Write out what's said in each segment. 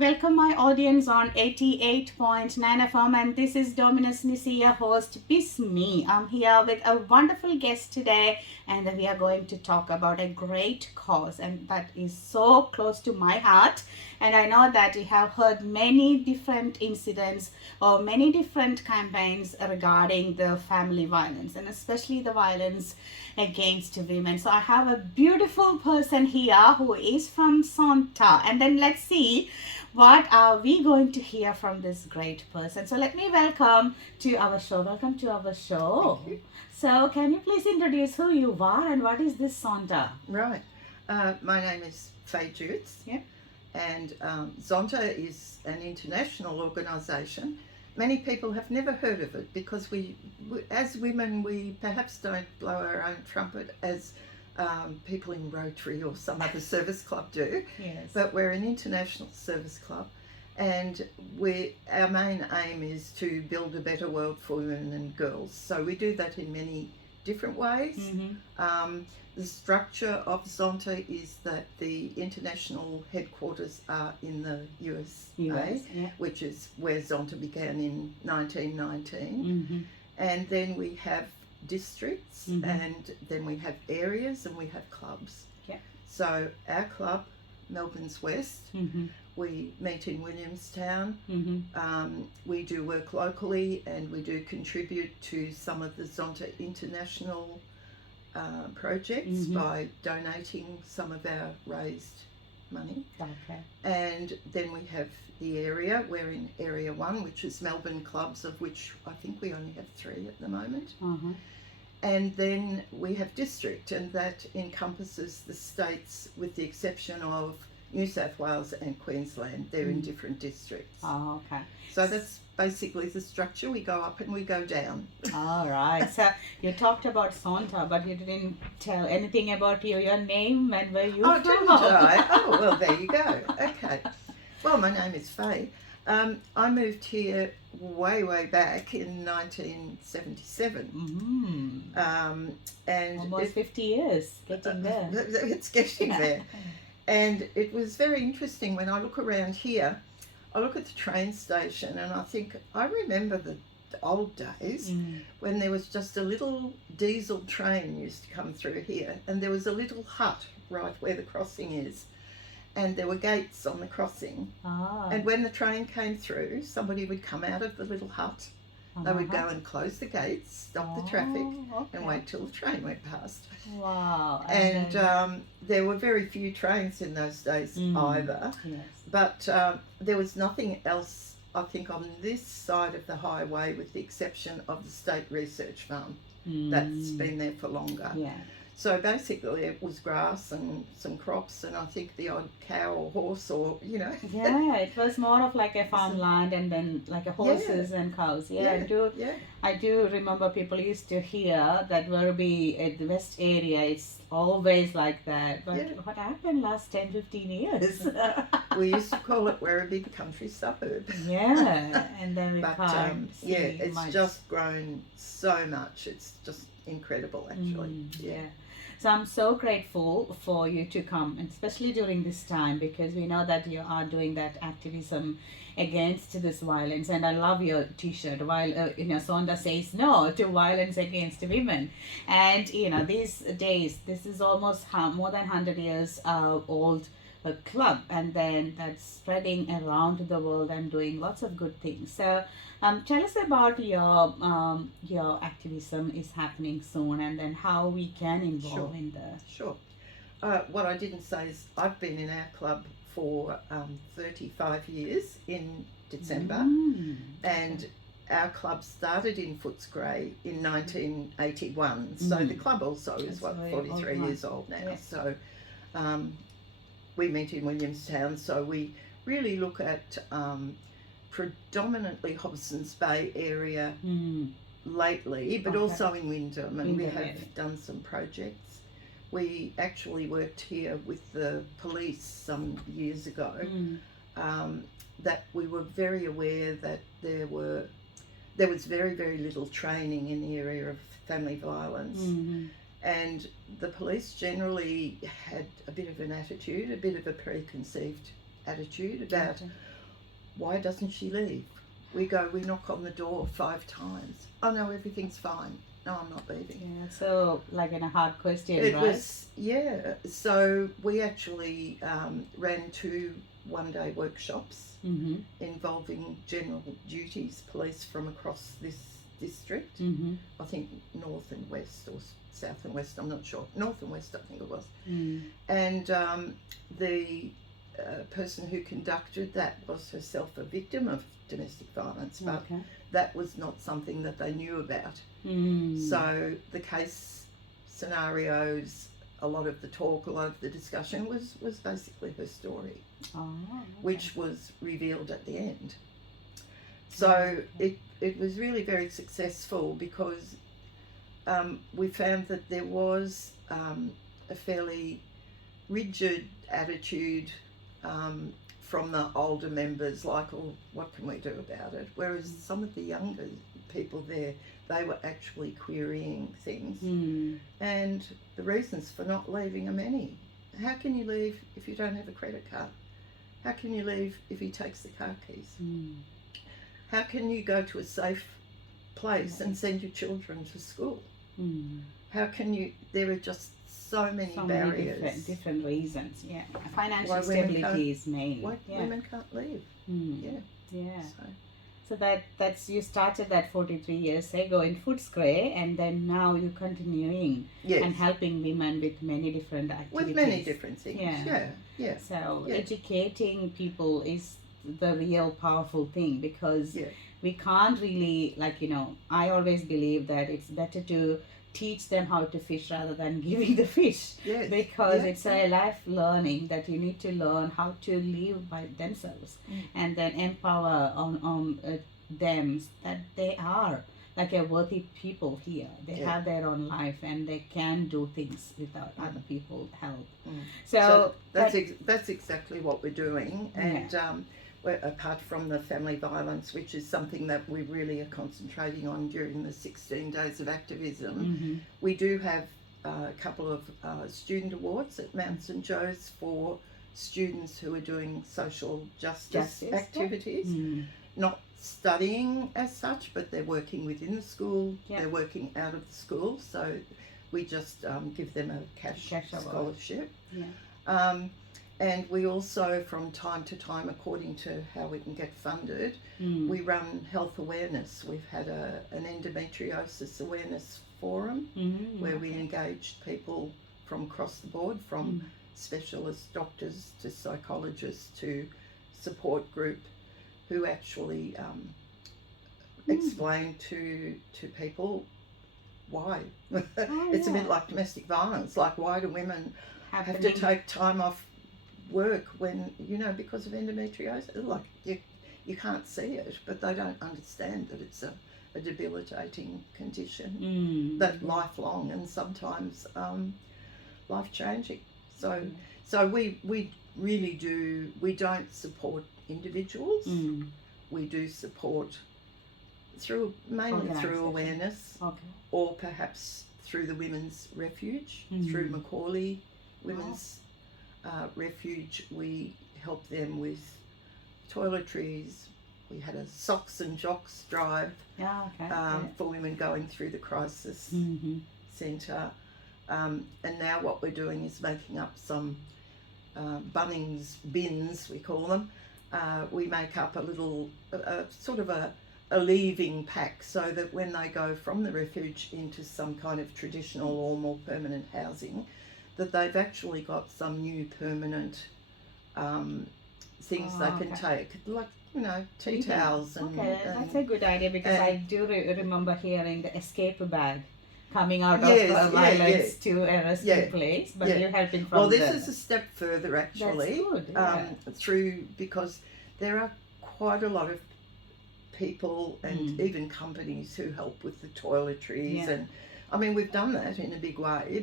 Welcome my audience on 88.9 FM, and this is Dominus Nisia, host Me. I'm here with a wonderful guest today, and we are going to talk about a great cause, and that is so close to my heart. And I know that you have heard many different incidents or many different campaigns regarding the family violence, and especially the violence against women. So I have a beautiful person here who is from Zonta, and then let's see what are we going to hear from this great person. So let me welcome to our show. Welcome to our show. Thank you. So can you please introduce who you are and what is this Zonta? Right. My name is Faye Jutes. Yeah. And Zonta is an international organisation. Many people have never heard of it because we, as women, we perhaps don't blow our own trumpet as people in Rotary or some other service club do. Yes. But we're an international service club, and our main aim is to build a better world for women and girls. So we do that in many different ways. Mm-hmm. The structure of Zonta is that the international headquarters are in the USA, yeah. which is where Zonta began in 1919. Mm-hmm. And then we have districts, Mhm. and then we have areas, and we have clubs. Yeah. So our club, Melbourne's West, Mm-hmm. we meet in Williamstown. Mm-hmm. We do work locally, and we do contribute to some of the Zonta international projects Mhm. by donating some of our raised money. Okay. And then we have the area. We're in Area 1, which is Melbourne clubs, of which I think we only have 3 at the moment. Uh-huh. And then we have district, and that encompasses the states with the exception of New South Wales and Queensland. They're in different districts. Oh, okay. So that's basically the structure. We go up and we go down. All right. So you talked about Zonta, but you didn't tell anything about your name and where you Oh, from. didn't I? Oh, well, there you go. Okay. Well, my name is Faye. I moved here way back in 1977. Mm. And Almost 50 years getting there. It's getting there. And it was very interesting when I look around here. I look at the train station and I think, I remember the old days when there was just a little diesel train used to come through here, and there was a little hut right where the crossing is, and there were gates on the crossing. Ah. And when the train came through, somebody would come out of the little hut. They would go and close the gates, stop the traffic, and wait till the train went past. Wow. And there were very few trains in those days either. Yes. But there was nothing else, I think, on this side of the highway with the exception of the State Research Farm. That's been there for longer. Yeah. So basically it was grass and some crops and I think the odd cow or horse or, Yeah, it was more of like a farmland and then like a horses and cows. Yeah, I do remember people used to hear that Werribee at the west area, it's always like that. But what happened last 10-15 years? We used to call it Werribee, the country suburb. Yeah, and then we But can't see it's much. just grown so much. It's just incredible actually. Yeah. So I'm so grateful for you to come, and especially during this time, because we know that you are doing that activism against this violence. And I love your T-shirt. While Zonta says no to violence against women, and these days this is almost more than 100 years old club, and then that's spreading around the world and doing lots of good things. So tell us about your activism is happening soon, and then how we can involve in the... Sure. What I didn't say is I've been in our club for 35 years in December, and our club started in Footscray in 1981. So the club also is 43 years old now. Yeah. So we meet in Williamstown. So we really look at predominantly Hobson's Bay area lately, but also in Wyndham, and we have done some projects. We actually worked here with the police some years ago, that we were very aware that there was very little training in the area of family violence. And the police generally had a bit of an attitude, a bit of a preconceived attitude about Why doesn't she leave? We knock on the door 5 times. Oh no, everything's fine. No, I'm not leaving. Yeah, so like in a hard question, It right? was, yeah. So we actually ran 2 one-day workshops Mm-hmm. involving general duties police from across this district. Mm-hmm. I think north and west, or south and west, I'm not sure. North and west, I think it was. Mm. And the person who conducted that was herself a victim of domestic violence, but Okay. that was not something that they knew about. Mm. So the case scenarios, a lot of the talk, a lot of the discussion was basically her story, Oh, okay. which was revealed at the end. So it was really very successful because we found that there was a fairly rigid attitude from the older members, like, oh, what can we do about it? Whereas some of the younger people there, they were actually querying things. Mm. And the reasons for not leaving are many. How can you leave if you don't have a credit card? How can you leave if he takes the car keys? Mm. How can you go to a safe place and send your children to school? Mm. How can you, there are just so many barriers. Different reasons, yeah. Financial Why women stability is main. Why Yeah. women can't leave. Mm. Yeah. Yeah. So, So that's you started that 43 years ago in Footscray, and then now you're continuing yes. and helping women with many different activities. With many different things. Yeah. Yeah. So Yeah. educating people is the real powerful thing, because Yeah. we can't really, like, I always believe that it's better to teach them how to fish rather than giving the fish, Yes. because Yeah. it's a life learning that you need to learn how to live by themselves and then empower on them that they are like a worthy people here. They Yeah. have their own life and they can do things without other people's help. Mm. So that's exactly what we're doing. And apart from the family violence, which is something that we really are concentrating on during the 16 days of activism, mm-hmm. we do have a couple of student awards at Mount St Joe's for students who are doing social justice activities. Mm. Not studying as such, but they're working within the school, Yeah. they're working out of the school, so we just give them a cash scholarship. Yeah. And we also, from time to time, according to how we can get funded, we run health awareness. We've had an endometriosis awareness forum where we engaged people from across the board, from specialist doctors to psychologists to support group, who actually explain to people why. It's a bit like domestic violence. Like, why do women have to take time off work when, because of endometriosis? Like, you can't see it, but they don't understand that it's a debilitating condition, that lifelong and sometimes life-changing. So we really do, we don't support individuals. We do support mainly through awareness, or perhaps through the Women's Refuge, through Macaulay Women's Refuge. We help them with toiletries. We had a socks and jocks drive for women going through the crisis centre. And now what we're doing is making up some Bunnings bins, we call them. We make up a little sort of a leaving pack, so that when they go from the refuge into some kind of traditional or more permanent housing, that they've actually got some new permanent things they can take, like tea towels and. That's a good idea, because I do remember hearing the escape bag coming out of violence to a rescue place, but you're helping from. Well, this is a step further, actually. That's good. Through, because there are quite a lot of people and even companies who help with the toiletries, and I mean, we've done that in a big way,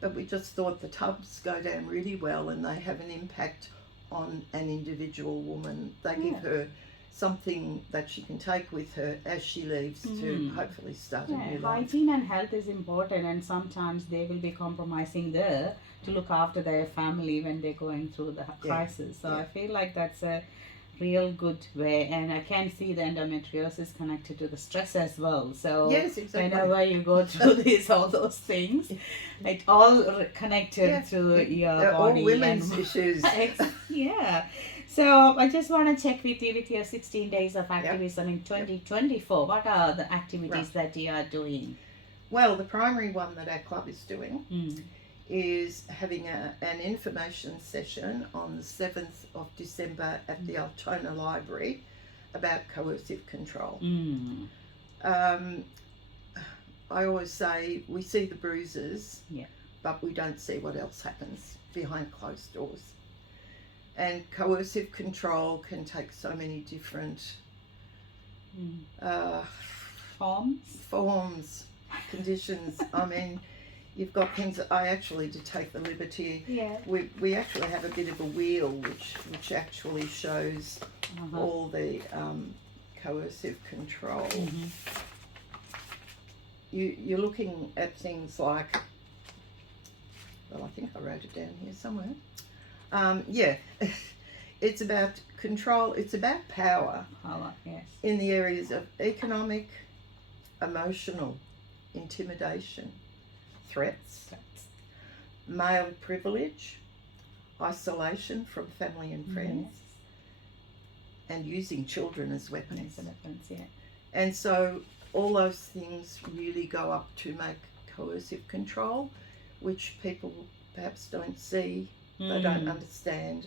but we just thought the tubs go down really well and they have an impact on an individual woman. They give her something that she can take with her as she leaves to hopefully start a new life. Hygiene and health is important, and sometimes they will be compromising there to look after their family when they're going through the crisis. So I feel like that's a real good way, and I can see the endometriosis connected to the stress as well. So Yes, exactly. whenever you go through these all those things, it all connected to your They're body all women's and issues. yeah. So I just want to check with you with your 16 days of activism in 2024. What are the activities that you are doing? Well, the primary one that our club is doing Mm. is having an information session on the 7th of December at the Altona Library about coercive control. Mm. I always say we see the bruises, Yeah. but we don't see what else happens behind closed doors. And coercive control can take so many different forms, conditions. I mean, you've got things that I actually did take the liberty. Yeah. We actually have a bit of a wheel which actually shows all the coercive control. Mm-hmm. You're looking at things like, well, I think I wrote it down here somewhere. It's about control, it's about power. Power, yes. In the areas of economic, emotional, intimidation, threats, male privilege, isolation from family and friends, and using children as weapons. And so all those things really go up to make coercive control, which people perhaps don't see, they don't understand.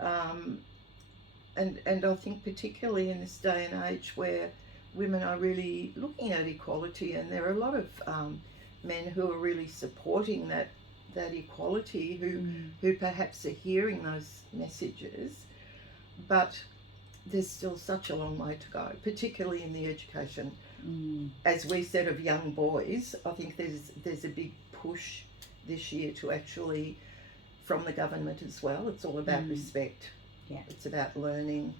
And I think particularly in this day and age where women are really looking at equality, and there are a lot of men who are really supporting that equality, who perhaps are hearing those messages, but there's still such a long way to go, particularly in the education. As we said, of young boys. I think there's a big push this year to actually, from the government as well, it's all about respect. Yeah. It's about learning.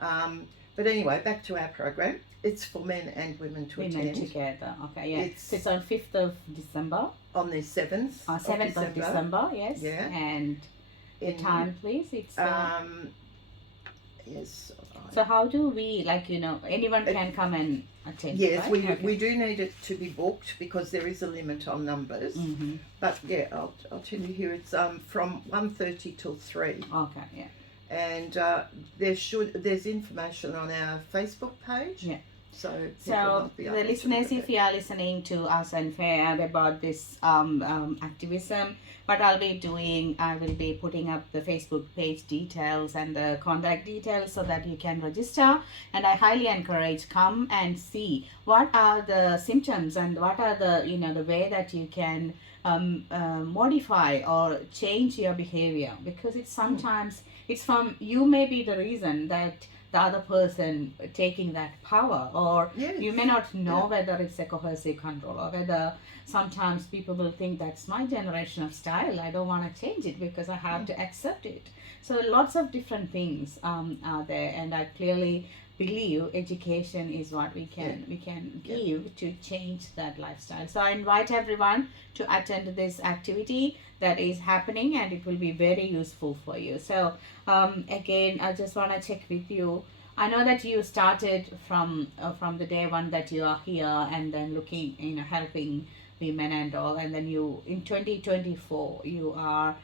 But anyway, back to our program. It's for men and women to attend. Women together, okay, yeah. It's on 5th of December. On the 7th. 7th of December, yes. Yeah. And the time, please. It's yes. So how do we, anyone can come and attend? Yes, right? we do need it to be booked because there is a limit on numbers. Mm-hmm. But yeah, I'll tell you here. It's from 1:30 till 3. Okay, yeah. And there's information on our Facebook page. Yeah. So the listeners, if you are listening to us and Fab about this activism, what I'll be doing, I will be putting up the Facebook page details and the contact details so that you can register. And I highly encourage, come and see what are the symptoms and what are the way that you can modify or change your behavior, because it's sometimes it's from you may be the reason that the other person taking that power, or you may not know whether it's a coercive control, or whether sometimes people will think that's my generational style, I don't want to change it because I have to accept it. So lots of different things are there, and I clearly believe education is what we can give to change that lifestyle. So I invite everyone to attend this activity that is happening, and it will be very useful for you. So again, I just want to check with you. I know that you started from the day one that you are here, and then looking, helping women and all, and then you in 2024 you are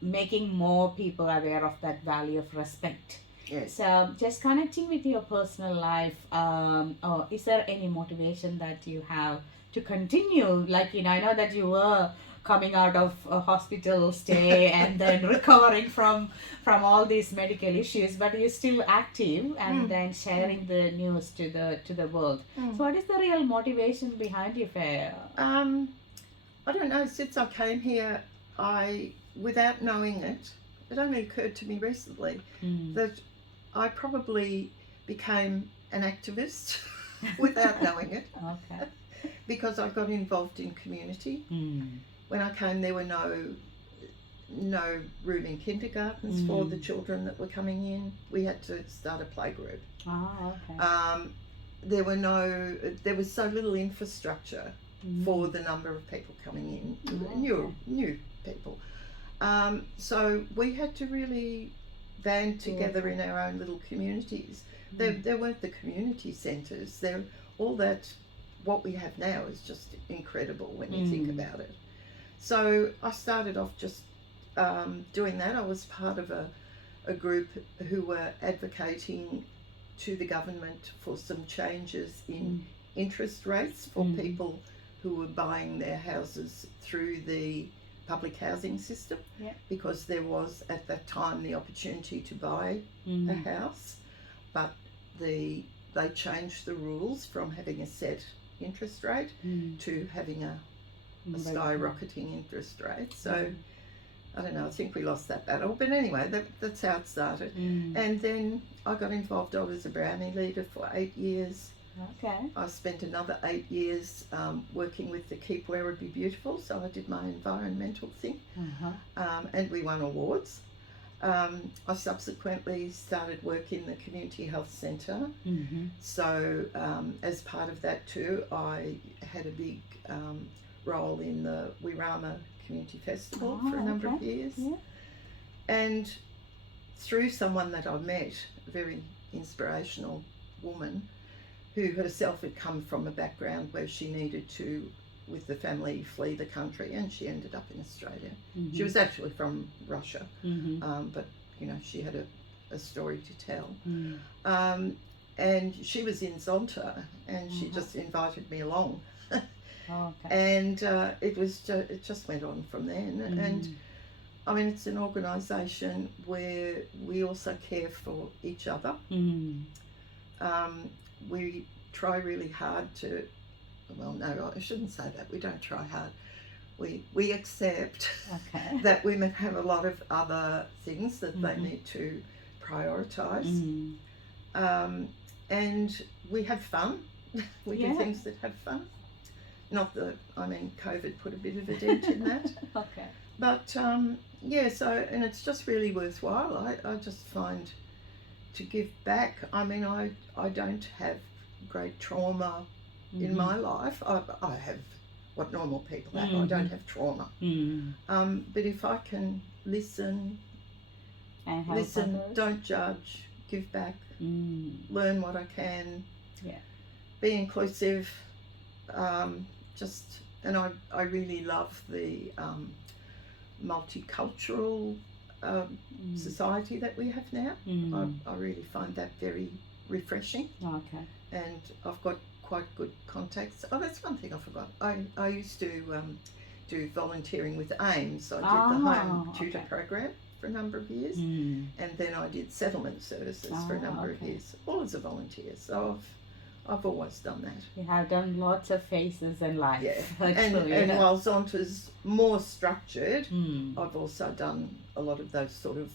making more people aware of that value of respect. Yes. So just connecting with your personal life, or is there any motivation that you have to continue? I know that you were coming out of a hospital stay and then recovering from all these medical issues, but you're still active and then sharing the news to the world. So what is the real motivation behind your fair? I don't know. Since I came here, without knowing it only occurred to me recently that I probably became an activist without knowing it. Okay. Because I got involved in community. When I came, there were no room in kindergartens for the children that were coming in. We had to start a playgroup. Oh, okay. There was so little infrastructure for the number of people coming in, new people. So we had to really band together in our own little communities. There weren't the community centres. There, all that, what we have now is just incredible when you think about it. So I started off just doing that. I was part of a group who were advocating to the government for some changes in interest rates for people who were buying their houses through the public housing system, because there was at that time the opportunity to buy a house, but they changed the rules from having a set interest rate to having a skyrocketing interest rate. So I don't know, I think we lost that battle, but anyway, that's how it started. And then I got involved. I was a Brownie leader for 8 years. Okay. I spent another 8 years working with the Keep Werribee Beautiful, so I did my environmental thing, and we won awards. I subsequently started work in the Community Health Centre, so as part of that too, I had a big role in the Wirama Community Festival for a number of years. And through someone that I met, a very inspirational woman, who herself had come from a background where she needed to, with the family, flee the country, and she ended up in Australia. She was actually from Russia, but you know, she had a story to tell. And she was in Zonta, and she just invited me along. And it just went on from then. And I mean, it's an organisation where we also care for each other. We try really hard to, well, no, I shouldn't say that. We don't try hard. We accept that women have a lot of other things that they need to prioritise. And we have fun. We do things that have fun. Not that, I mean, COVID put a bit of a dent in that. But yeah, so, and it's just really worthwhile. I just find to give back. I mean, I don't have great trauma in my life. I have what normal people have. I don't have trauma. But if I can listen, don't judge, give back, learn what I can, be inclusive, and I really love the multicultural society that we have now. I really find that very refreshing. And I've got quite good contacts. Oh, that's one thing I forgot. I used to do volunteering with AIMS. I did the home tutor program for a number of years, and then I did settlement services for a number of years, all as a volunteer. So I've always done that. You have done lots of phases in life. Yeah, and while Zonta's more structured, I've also done a lot of those sort of,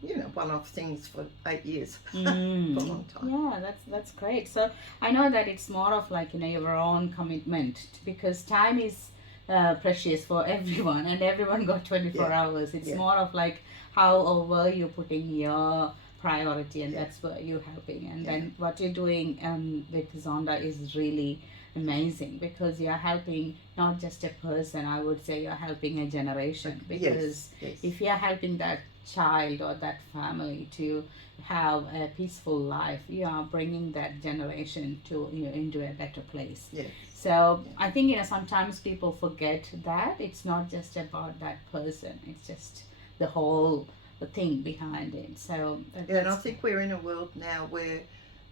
you know, one-off things for 8 years, for a long time. Yeah, that's great. So I know that it's more of like, you know, your own commitment, because time is precious for everyone, and everyone got 24 hours. It's more of like how over you putting your priority, and that's where you're helping. And then what you're doing with Zonta is really amazing, because you're helping not just a person, I would say you're helping a generation, because if you're helping that child or that family to have a peaceful life, you are bringing that generation to, you know, into a better place. So I think, you know, sometimes people forget that it's not just about that person, it's just the whole thing behind it. So and I think we're in a world now where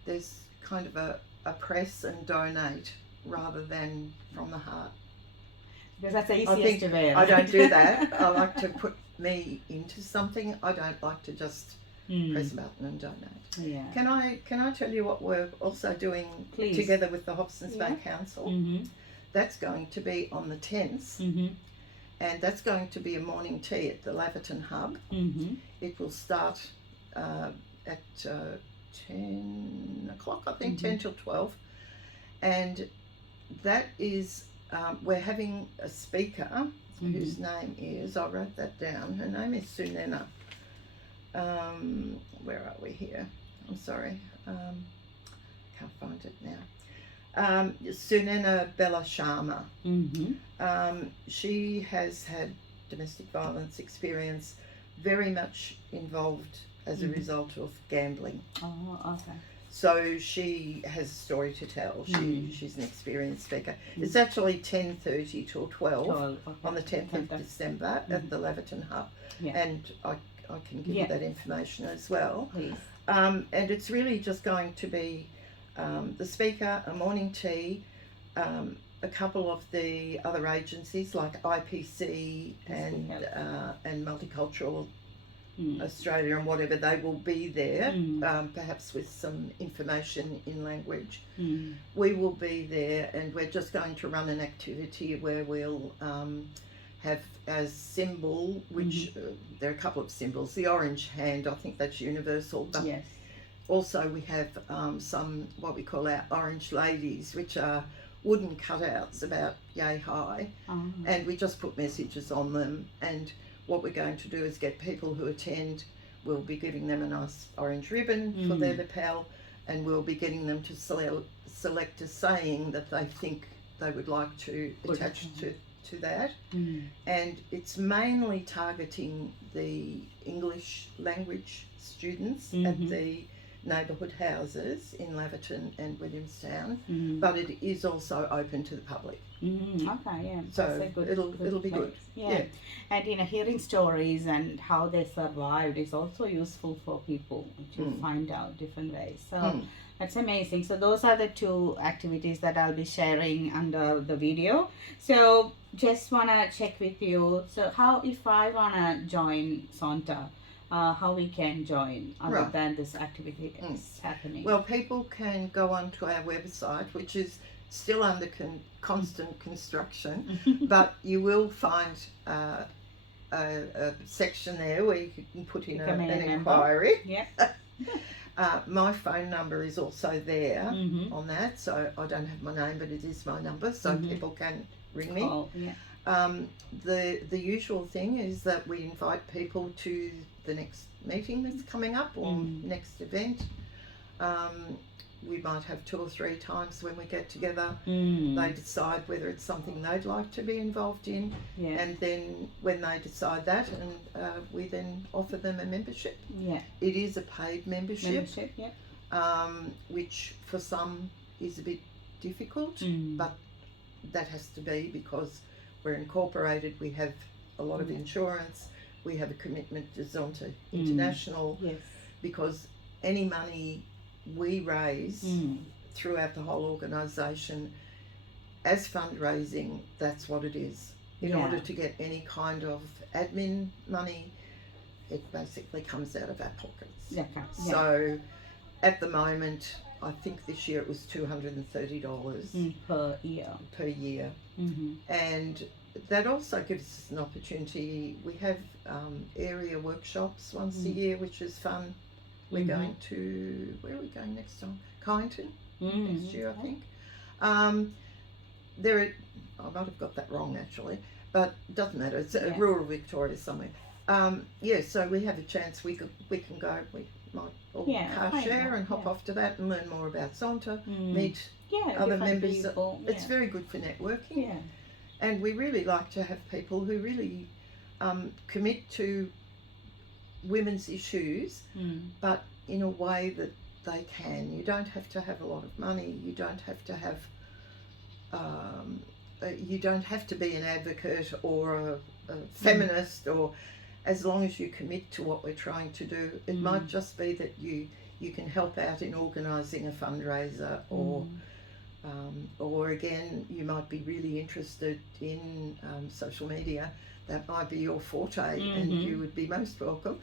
there's kind of a press and donate rather than from the heart. Because that's the easiest way. I don't do that. I like to put me into something. I don't like to just press a button and donate. Can I tell you what we're also doing together with the Hobsons Bay Council? That's going to be on the 10th, and that's going to be a morning tea at the Laverton Hub. It will start at 10 o'clock, I think, 10 till 12, and that is, we're having a speaker whose name is, I wrote that down, her name is Sunena. Where are we here? I'm sorry, can't find it now. Sunena Bella Sharma. She has had domestic violence experience, very much involved as a result of gambling. Oh, okay. So she has a story to tell. She's an experienced speaker. It's actually 10:30 till 12 okay. on the 10th of December at the Laverton Hub. Yeah. And I can give you that information as well. Please. And it's really just going to be the speaker, a morning tea, a couple of the other agencies like IPC and Multicultural Australia and whatever, they will be there, perhaps with some information in language. We will be there, and we're just going to run an activity where we'll have as symbol, which there are a couple of symbols, the orange hand, I think that's universal, but yes. Also we have some what we call our orange ladies, which are wooden cutouts about yay high, and we just put messages on them. And what we're going to do is get people who attend, we'll be giving them a nice orange ribbon for their lapel, and we'll be getting them to select a saying that they think they would like to attach to that. And it's mainly targeting the English language students at the neighbourhood houses in Laverton and Williamstown, but it is also open to the public. Okay, yeah. So that's a good, it'll be good. Yeah. And hearing stories and how they survived is also useful for people to find out different ways. So that's amazing. So those are the two activities that I'll be sharing under the video. So just wanna check with you. So how, if I wanna join Zonta, how we can join other than this activity is happening? Well, people can go onto our website, which is still under constant construction, but you will find a section there where you can put in an inquiry. Yeah. My phone number is also there on that, so I don't have my name, but it is my number, so people can ring me. Oh, yeah. The usual thing is that we invite people to the next meeting that's coming up or next event. We might have 2 or 3 times when we get together. They decide whether it's something they'd like to be involved in, and then when they decide that, and we then offer them a membership. It is a paid membership, which for some is a bit difficult, but that has to be because we're incorporated, we have a lot of insurance, we have a commitment to Zonta International, because any money we raise throughout the whole organisation as fundraising, that's what it is. In order to get any kind of admin money, it basically comes out of our pockets. So at the moment, I think this year it was $230 per year. And that also gives us an opportunity. We have area workshops once a year, which is fun. We're going to, where are we going next time? Kyneton next year, I think. There, I might have got that wrong actually, but it doesn't matter. It's rural Victoria somewhere. So we have a chance. We can go. We might all car share and hop off to that and learn more about Zonta. Meet other members. People. It's very good for networking. And we really like to have people who really commit to women's issues, but in a way that they can. You don't have to have a lot of money. You don't have to have. You don't have to be an advocate or a feminist, or as long as you commit to what we're trying to do. It might just be that you can help out in organising a fundraiser, or again, you might be really interested in social media. That might be your forte, and you would be most welcome.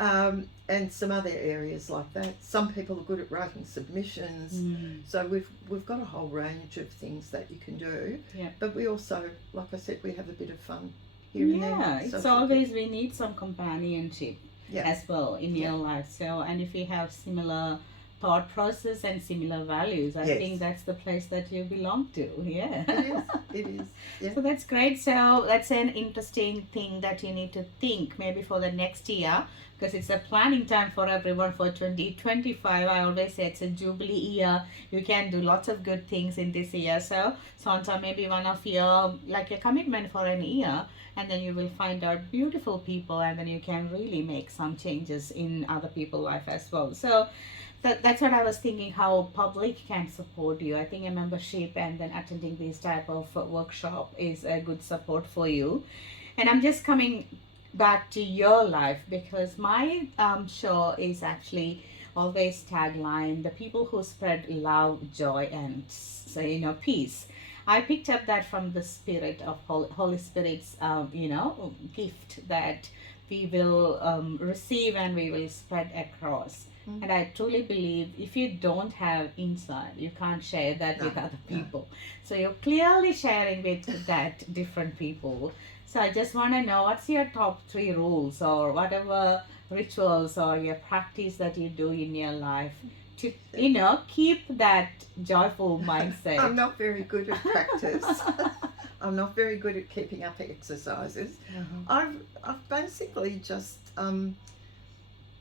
And some other areas like that. Some people are good at writing submissions, so we've got a whole range of things that you can do. But we also, like I said, we have a bit of fun here and there. It's always, we need some companionship as well in your life. So, and if we have similar thought process and similar values. I Yes. think that's the place that you belong to. Yeah. It is. It is. Yeah. So that's great. So that's an interesting thing that you need to think maybe for the next year, because it's a planning time for everyone for 2025. I always say it's a jubilee year. You can do lots of good things in this year. So Santa, maybe one of your like a commitment for an year, and then you will find out beautiful people, and then you can really make some changes in other people's life as well. So that's what I was thinking, how public can support you. I think a membership and then attending this type of workshop is a good support for you. And I'm just coming back to your life because my show is actually always tagline the people who spread love, joy, and peace. I picked up that from the spirit of Holy Spirit's gift that we will receive and we will spread across. And I truly believe if you don't have inside, you can't share that with other people. So you're clearly sharing with that different people. So I just want to know what's your top 3 rules or whatever rituals or your practice that you do in your life to, keep that joyful mindset. I'm not very good at practice. I'm not very good at keeping up exercises. I've basically just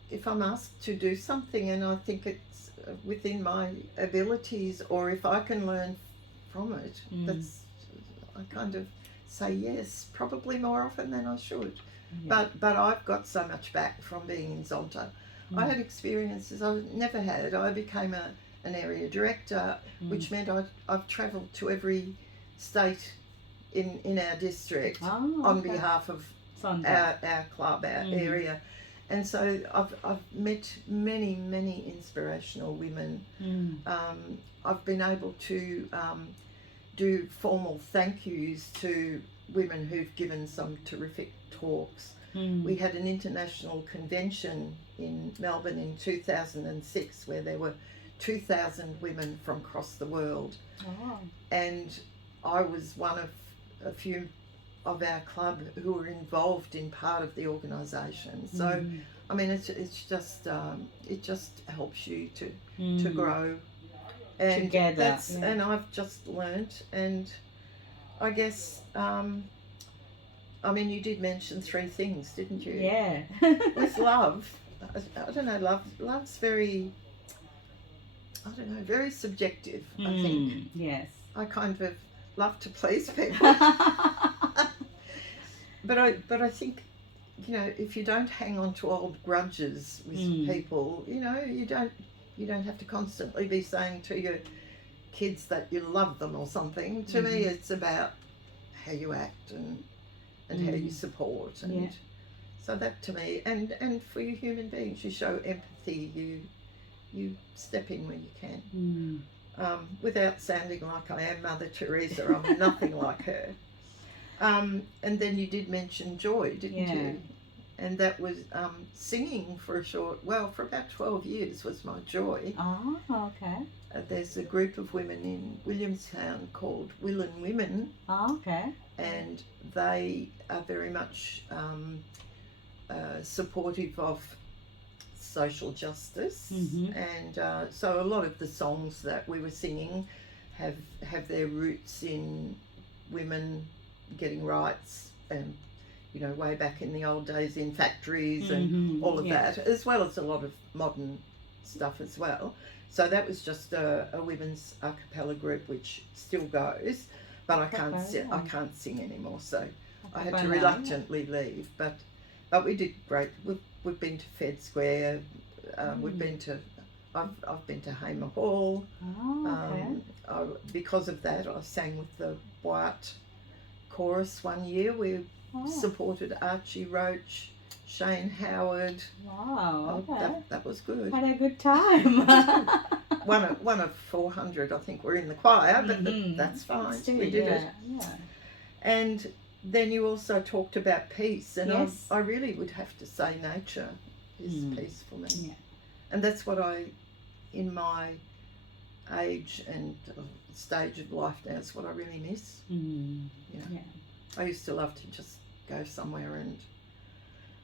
if I'm asked to do something and I think it's within my abilities, or if I can learn from it, I kind of say yes, probably more often than I should. But I've got so much back from being in Zonta. I had experiences I've never had. I became an area director, which meant I've travelled to every state in our district on behalf of our club, our area. And so I've met many inspirational women. I've been able to do formal thank yous to women who've given some terrific talks. We had an international convention in Melbourne in 2006 where there were 2,000 women from across the world. And I was one of a few of our club who were involved in part of the organisation. So, I mean, it's just it just helps you to grow. And together. And I've just learnt, and I guess, I mean, you did mention 3 things, didn't you? Yeah. With love, I don't know, love's very, I don't know, very subjective, I think. Yes. I kind of love to please people. But I think, if you don't hang on to old grudges with people, you don't have to constantly be saying to your kids that you love them or something. To me, it's about how you act and how you support, and so that to me, and for you human beings, you show empathy. You step in where you can, without sounding like I am Mother Teresa. I'm nothing like her. And then you did mention joy, didn't you? And that was singing for about 12 years was my joy. Oh, okay. There's a group of women in Williamstown called Will and Women. Oh, okay. And they are very much supportive of social justice. And so a lot of the songs that we were singing have their roots in women getting rights, and way back in the old days in factories and all of that, as well as a lot of modern stuff as well. So that was just a women's a cappella group which still goes, but I can't sing anymore, so I had to reluctantly leave. But we did great. We've been to Fed Square. We've been to I've been to Hamer Hall. Because of that, I sang with the White Chorus one year. We supported Archie Roach, Shane Howard. Wow, okay. That was good. Had a good time. one of 400, I think, were in the choir, but that's fine. We did it. Yeah. And then you also talked about peace, and Yes. I really would have to say nature is peace for me. Yeah. And that's what in my age and stage of life now, it's what I really miss. I used to love to just go somewhere and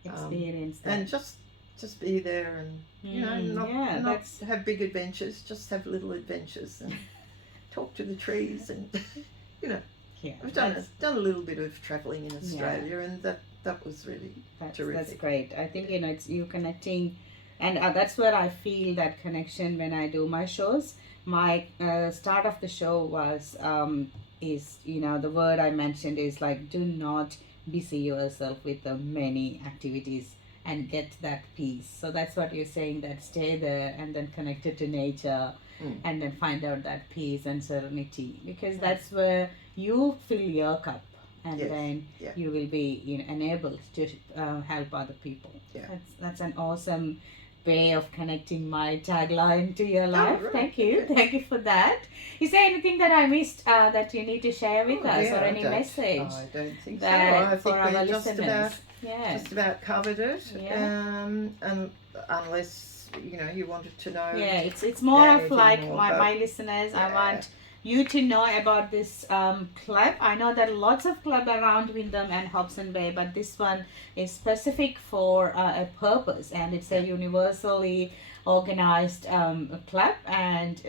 Experience that. and just just be there and Yeah, not that's have big adventures, just have little adventures and talk to the trees and you know. yeah, I've done a little bit of travelling in Australia, and that was really terrific. that's great. I think it's you connecting, and that's where I feel that connection when I do my shows. My start of the show was is the word I mentioned is like, do not busy yourself with the many activities and get that peace. So that's what you're saying, that stay there and then connected to nature, and then find out that peace and serenity, because that's where you fill your cup, and Yes. then Yeah. you will be enabled to help other people. Yeah. That's an awesome way of connecting my tagline to your life. right. Thank you. Thank you for that. Is there anything that I missed that you need to share with us, yeah, or any message I don't think so. that I for think our we're just listeners? Yeah. about covered it. Yeah. And unless you wanted to know. Yeah, it's more of anything like more, my listeners. I yeah. want you to know about this club. I know there are lots of club around Wyndham and Hobson Bay, but this one is specific for a purpose, and it's a universally organized club. And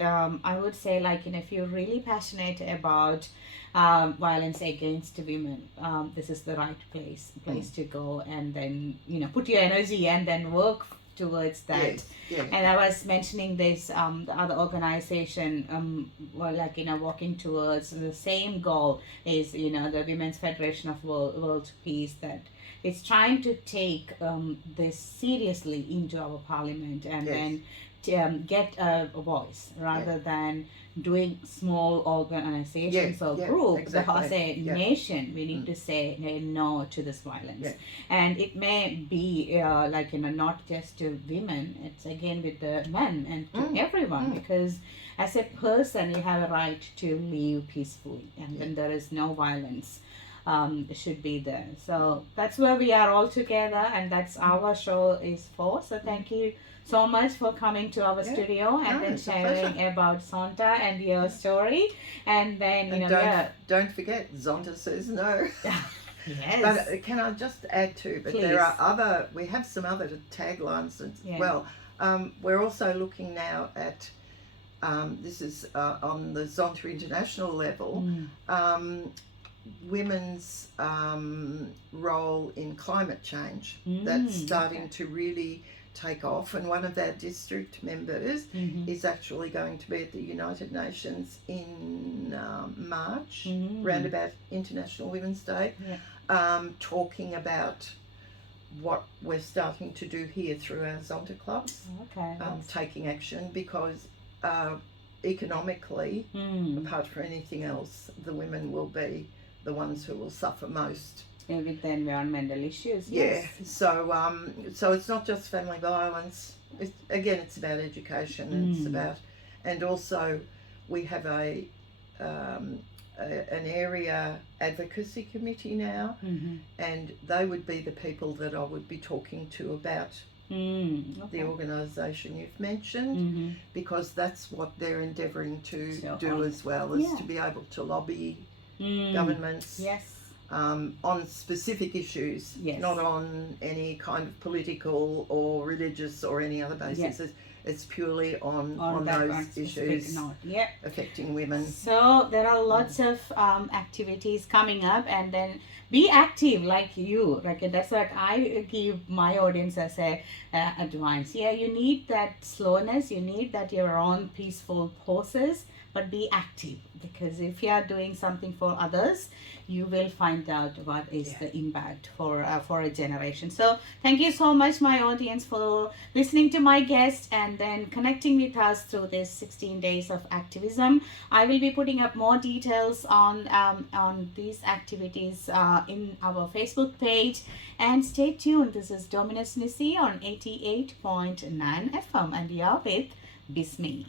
I would say, like, if you're really passionate about violence against women, this is the right place to go, and then put your energy and then work towards that. Yes. Yes. And I was mentioning this, the other organization, working towards the same goal is, the Women's Federation of World Peace, that it's trying to take this seriously into our parliament, and Yes. then get a voice rather than doing small organizations or groups. exactly. As a nation, we need to say no to this violence. And it may be not just to women, it's again with the men and to everyone, because as a person you have a right to live peacefully, and when there is no violence should be there. So that's where we are all together, and that's our show is for. So thank you so much for coming to our studio, and then it's a sharing pleasure. about Zonta and your story. And then And don't forget, Zonta says no. Yes. But can I just add to? But Please. there are we have some other taglines as well. We're also looking now at this is on the Zonta international level. Women's role in climate change. That's starting to really take off, and one of our district members is actually going to be at the United Nations in March, round about International Women's Day, talking about what we're starting to do here through our Zonta clubs, taking action, because economically, apart from anything else, the women will be the ones who will suffer most. With the environmental issues. Yeah. So it's not just family violence. It's about education. And it's about, and also we have an area advocacy committee now, and they would be the people that I would be talking to about the organisation you've mentioned, because that's what they're endeavouring to do as well, is to be able to lobby governments. Yes. On specific issues, not on any kind of political or religious or any other basis. It's purely on those issues affecting women. So there are lots of activities coming up, and then be active like you. Like, that's what I give my audience as a advice. Yeah, you need that slowness, you need that your own peaceful poses, but be active, because if you are doing something for others, you will find out what is the impact for a generation. So thank you so much, my audience, for listening to my guest and then connecting with us through this 16 days of activism. I will be putting up more details on these activities in our Facebook page, and stay tuned. This is Dominus Nisi on 88.9 FM, and you're with Bismi.